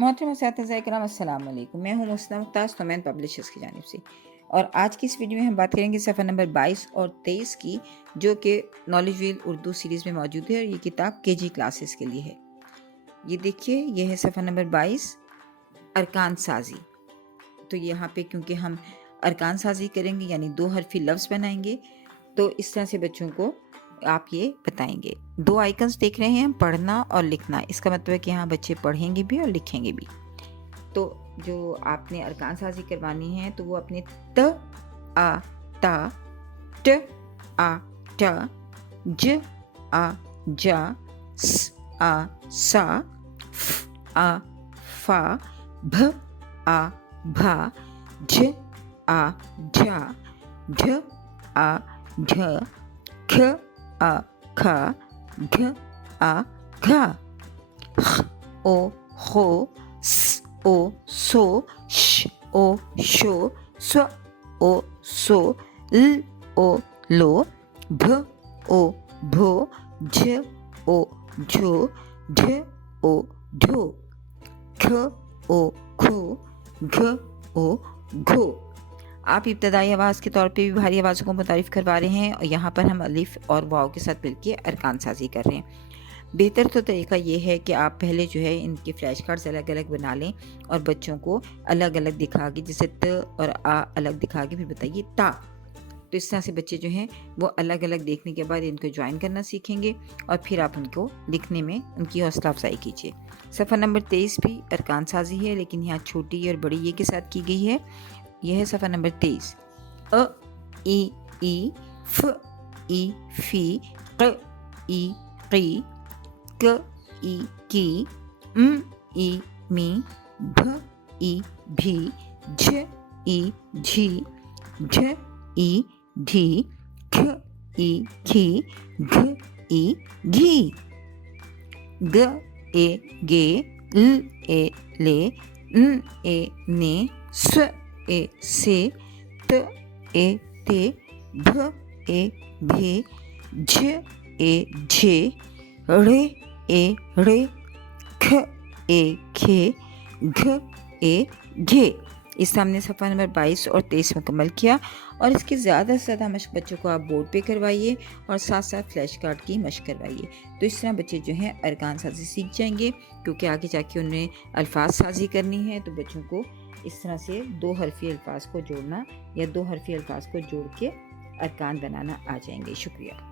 मोहतरम असातिज़ा इकराम अस्सलाम वालेकुम। मैं हूँ मुस्ना मुख्तार तोमैन पब्लिशर्स की जानिब से, और आज की इस वीडियो में हम बात करेंगे सफ़ा नंबर 22 और 23 की, जो कि नॉलेज व्हील उर्दू सीरीज़ में मौजूद है और ये किताब केजी क्लासेस के लिए है। ये देखिए, ये है सफ़ा नंबर 22, अरकान साजी। तो यहाँ पे क्योंकि हम अरकान साजी करेंगे यानी 2 हरफी लफ्ज़ बनाएंगे, तो इस तरह से बच्चों को आप ये बताएंगे। 2 आइकन्स देख रहे हैं हम, पढ़ना और लिखना। इसका मतलब है कि यहाँ बच्चे पढ़ेंगे भी और लिखेंगे भी। तो जो आपने अरकान साजी करवानी है तो वो अपने त आ ता, ट आ ट, ज आ जा, स आ सा, फ आ फा, भ आ भा, झ आ झा, ढ आ ढ, ख आ खा, घ आ घा, ख ओ खो, स ओ सो, श ओ शो, स्व ओ सो, ल ओ लो, भ ओ भो, झ ओ झो, ढ ओ ढो, ख ओ खो, घ ओ घो। आप इब्तदाई आवाज़ के तौर पे भी भारी आवाज़ों को मुतारिफ करवा रहे हैं और यहाँ पर हम अलिफ और वाव के साथ मिलकर अरकान साजी कर रहे हैं। बेहतर तो तरीका ये है कि आप पहले जो है इनके फ्लैश कार्ड्स अलग अलग बना लें और बच्चों को अलग अलग दिखा के, जैसे त और आ अलग दिखा के फिर बताइए ता। तो इस तरह से बच्चे जो हैं वो अलग अलग देखने के बाद इनको ज्वाइन करना सीखेंगे और फिर आप उनको लिखने में उनकी हौसला अफजाई कीजिए। सफ़ा नंबर 23 भी अरकान साजी है, लेकिन यहाँ छोटी और बड़ी ये के साथ की गई है। यह है सफ़ा नंबर 23। अ ई फ ई फी, क ई की, क ई की, ई मी, भ ई भी, झ ई झी, झ ई ढी, ख ई खी, घ ई घी, ग ए गे, ल ए ले, न ए ने, स्व ए से, त ए ते, भ ए भे, झ ए झे, रे ए रे, ख ए खे, घ ए घे। इस हमने सफ़ा नंबर 22 और 23 मुकम्मल किया, और इसकी ज़्यादा से ज़्यादा मशक बच्चों को आप बोर्ड पे करवाइए और साथ साथ फ्लैश कार्ड की मशक करवाइए। तो इस तरह बच्चे जो हैं अरकान साजी सीख जाएंगे, क्योंकि आगे जाके उन्हें अल्फाज साजी करनी है। तो बच्चों को इस तरह से 2 हरफी अल्फाज को जोड़ना या 2 हरफी अल्फाज को जोड़ के अरकान बनाना आ जाएंगे। शुक्रिया।